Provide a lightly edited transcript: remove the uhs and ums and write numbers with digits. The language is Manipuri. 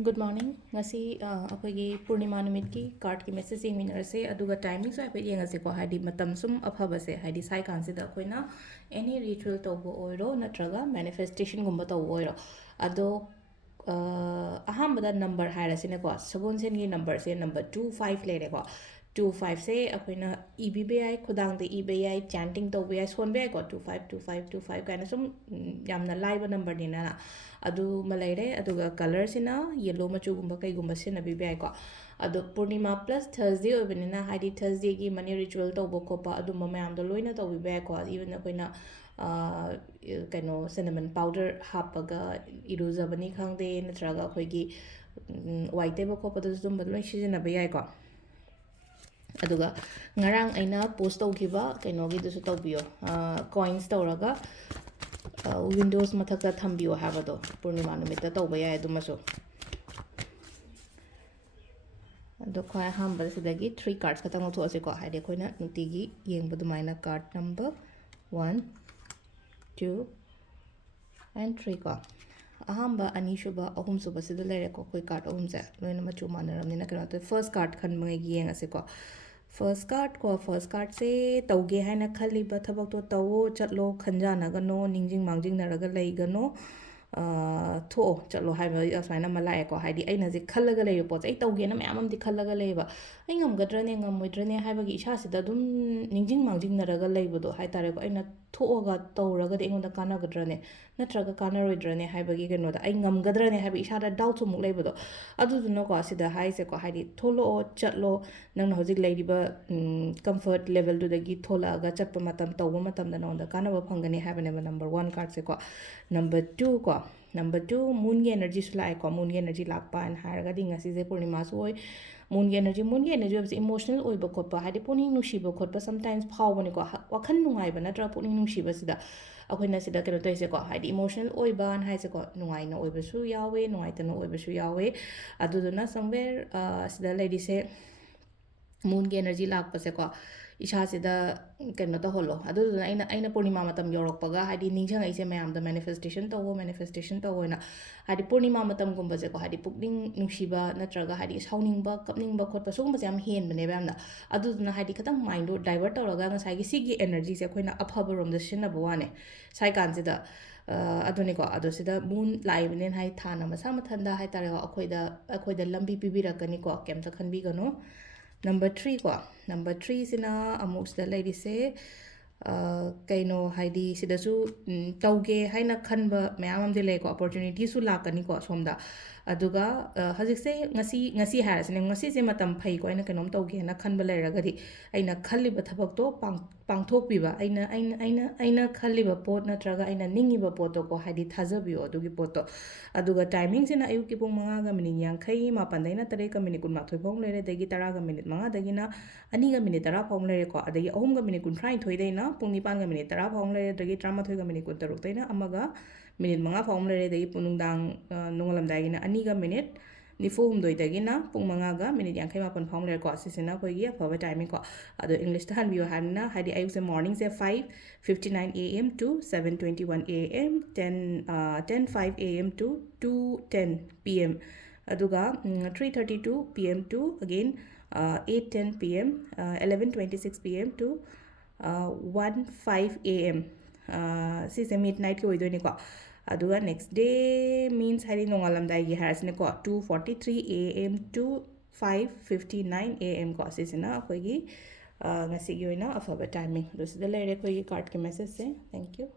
Good morning. Ngasi akoigi Purnima numitki card ki message yeminarase aduga timing so ape yengase ko haidi matam sum aphabase haidi sai kanse da koina any ritual tawbo oiro natraga manifestation gumba tawbo oiro ado ahambada number hairasine ko sagon sen gi number se number 25 lere ko 25 se akoina EBBI khudang de EBI chanting tawbo ai son be ko 252525 kind sum yamna live number dina adu malaire aduga color sina yellow machu gumba kai gumba sina BBI ko adu Purnima plus Thursday obenina haidi Thursday gi money ritual tawbo kopa adu mayam do loina tawbi be ko even akoina kaino cinnamon powder hapaga iruzabani khangde natraga akoigi white table kopa du zum badloi sijina be yai ko aduga ngarang aina post tawkiba kaino gi dusu tawbiyo coins tawraga Windows mathakta thambiyo habado Purnima numita tawba yai adumaso ado khoi hamba sidagi 3 cards katang utho ase ko haide khoina nutigi yengba dumaina card number 1 2 and 3 ko ahamba ani shuba ahum suba sida lere ko koi card ahum se loina machu manaramnina kano to first card khan mangai yeng ase ko first card se tauge haina khali ba thabak to tawo chatlo khanjana gano ningjing mangjing naraga lei gano tho chatlo hai ba aswaina malai ko haidi aina je khallaga lei po ai tauge na mayam amdi khallaga lei ba ai ngamgadrane ngamoidrane hai ba gi isha sida dum ningjing mangjing naraga lei bodo hai tare ko aina thoga tawraga de engonda kana gadrane natraga kana roidrane hai ba gi gano da ai ngamgadrane hai ba isha da doubt muk lei bodo adu duna ko sida hai se ko haidi tholo chatlo nang hojik lei ba comfort level to the gi thola ga chatpa matam tawba matam da nonda kana ba phangani hai ba number 1 card se ko number 2 moon gi energy sula ko moon gi energy lakpa an har ga dinga si je Purnima so oi moon gi energy is emotional oi ba khotpa hadi puning nushi ba khotpa sometimes phaw bani ko wakhan nungai ba natra puning nushi ba sida akoina sida kero toise ko hadi emotional oi ba an hai se ko nungai na oi ba su yawe nungai ta no oi ba su yawe aduduna somewhere sida lady se moon gi energy lakpa se ko isha sida keno ta holo aduduna aina Purnima matam yorokpaga hadi ningjang aise mayam da manifestation to na hadi Purnima matam gumba se ko hadi pukning nungsiba natraga hadi sauningba kapningba khotpa sugumba se am hen bane ba amna aduduna hadi khatang mind do divert tawraga ngasai gi sigi energy se khoina aphaba rom da shinna bawane sai kan sida aduni ko ado sida moon live nen hai thana masa mathanda hai tare akoida lambi pibirakani ko kemta khanbi gano number 3 ko number 3 sina amuk sida lady se kaino haidi sida su tauge haina khanba mayam am de le ko opportunity su lakani ko somda aduga hajik se ngasi harasne ngasi se matam phai ko aina kanom tauge na khanba le ragadi aina khalliba thabak to pangthok piba aina khalliba pot natraga aina ningi ba pot ko haidi thajabiyo adugi pot aduga timing sina ayuki pung 5 ga minute yankhai ma pandaina tare ka minute kun ma thoi phong lere degi 10 ga minute 5 dagi na 2 ga minute 10 phong lere ko adagi 3 ga minute kun thrai thoi deina pung 9 ga minute 10 phong lere dagi 13 ga minute kun taruk deina amaga minute 5 phong lere dagi punungdang nungalam dagi na 2 ga minute nifu humdoi dagi na pung 5 ga minute yankhai ma pan phong lere ko asisina ko gi afaba timing ko ado english ta han bio hanna hadi ayuk se morning se 5:59 am to 7:21 am 10:05 am to 2:10 pm aduga 3:32 pm to again 8:10 pm 11:26 pm to 1:05 am si se midnight ko idoi ni ko aduga next day means hari nongalam dai gi harasne ko 2:43 am to 5:59 am ko asisina khoi gi ngasi gi oina afaba timing do sida lere khoi gi card ke message se thank you